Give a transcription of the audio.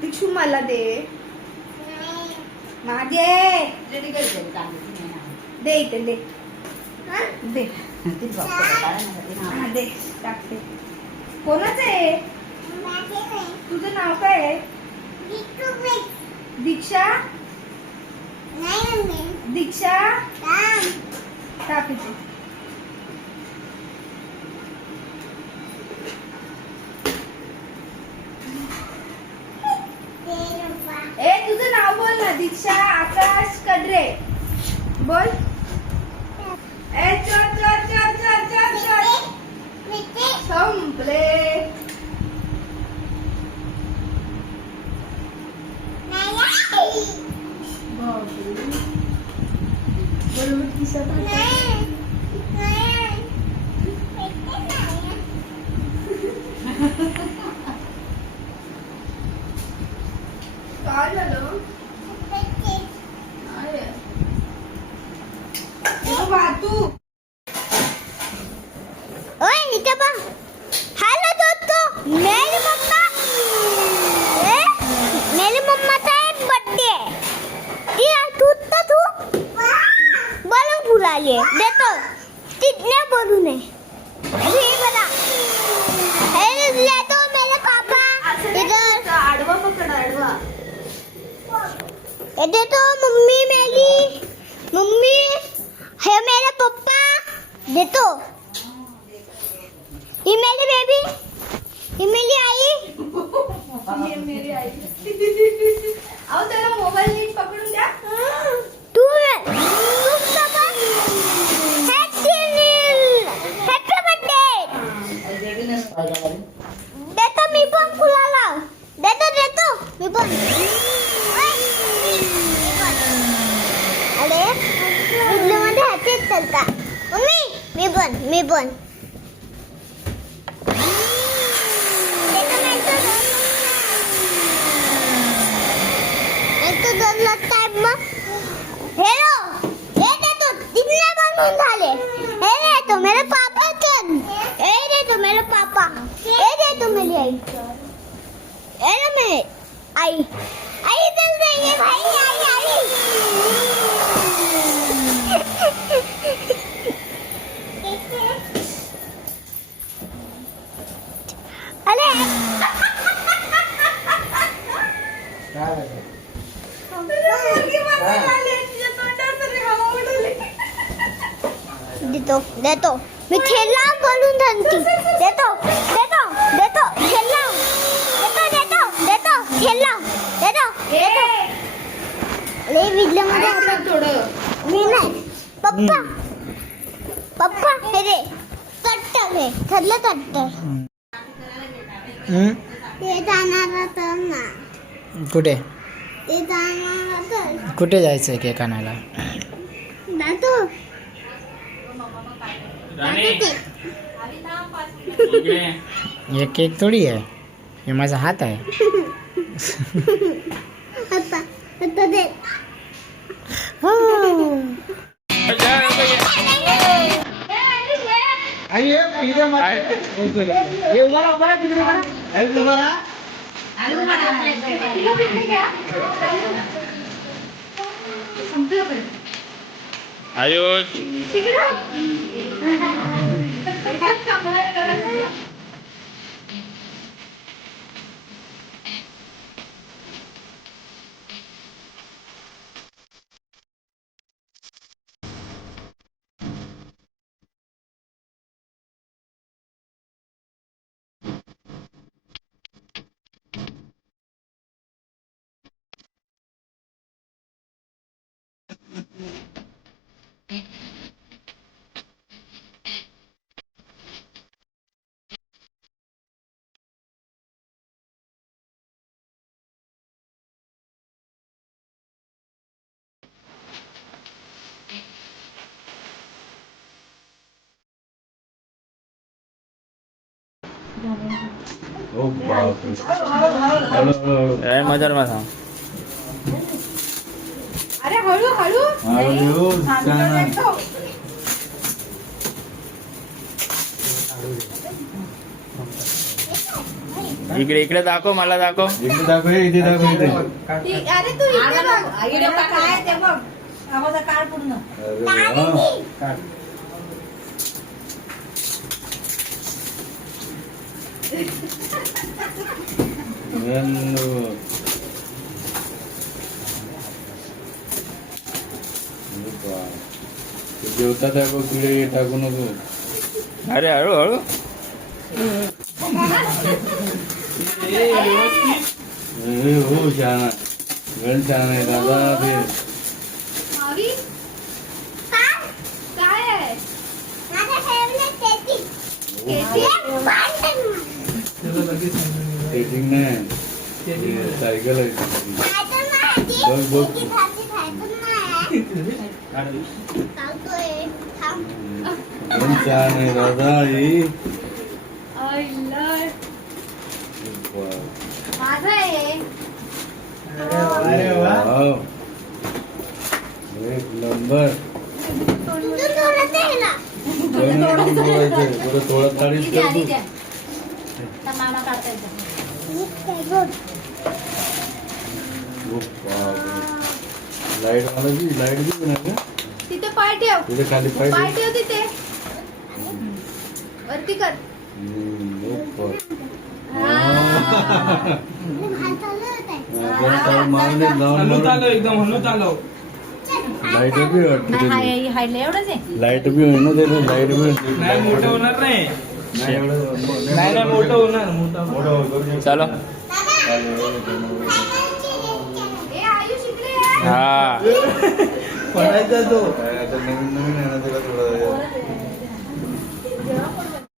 दिक्षू मला दे मागे दे इथे दे दे दे टाकते. कोणाचं आहे तुझं नाव काय आहे? दीक्षा दीक्षा टाक इथे. ए तुझं नाव बोल ना. दीक्षा आकाश कडरे बोल. ए चल चल चल चल चल चल संपले. बरोबर किस्सा काय झालं? तू ओए नीचे बा. हेलो दोस्तों, मेरी मम्मा का एक बर्थडे है. ये टूटता तू बलून फुला ले दे तो कितने बलून है ये बता. ले तो मेरे पापा इधर आडवा पकड आडवा. ये तो मम्मी मेरी मम्मी है मेरे पापा दे तो. ये मेरी बेबी ये मेरी आई ये मेरी आई. अहो त्याला मोबाईल नीट पकडून द्या. तू हॅपी बर्थडे देतो मी पण फुलाला देतो मी पण. अरे मध्ये हातीच चालता मम्मी मी पण हेलो ये देखो कितने बलून डाले. ये देखो मेरे पापा के. ये देखो मेरे पापा. ये देखो मेरी आई. ये ना मैं आई चल रही है भाई. आई देतो मी खेळला बोलून धनती देतो खेळला देतो खेळला देतो लय विडल्या मध्ये थोडं मी नाही पप्पा हे रे कट्टर हे ठरलं कट्टर. ते जाणार तर ना कुठे ते जाणार तर कुठे जायचंय केक आणायला? दादू ये केक थोडी आहे, हे माझा हात आहे. आता दे. आयुष मजार मा सांग. अरे हळू हळू इकडे इकडे दाखव, मला दाखव. इकडे दाखव, इथे दाखव, इथे. अरे तू इकडे बघ. काय ते बघ आवाज काढ पूर्ण. अरे वा. वेल्लो. अरे वा. ते जेवतात आहे बघ, तुला हे टाकू नको. अरे हळू हळू. ए, हो छान आहे. वेळ छान आहे दादा ते. मावी काय? काय आहे माझ्या फेवरेट केटी. केटी? स्केटिंग नाही, ते सायकल आहे. खायचं नाही. बघ, बघ. केटी भाजी खायचं नाही. चालतोय. थांब. वेळ छान आहे दादा ही. I love. वा. माझं आहे. अरे वाव. एक नंबर. तू थोडं दे ना. थोडं थोडं काढीस ठीक आहे, कर तू. ठीक आहे. आता मामा काढता येतं. लाईट मला बी, लाईट बी नाही का तिथे पाय ठेव. तिथे खाली पाय पाहिजे. ठेव तिथे. वरती कर. लाईट बी वाटते हाय हायला एवढंच आहे. लाईट बी होईल ना त्याला, लाईट बी नाही मोठं होणार नाही. नाही एवढं नाही नाही मोठं होणार मोठं. मोठं करू शकतो. चलो. ए आयुष इकडे ये. हा. पडायचा तो. काय आता नवीन नवीन आहे ना त्याला थोडं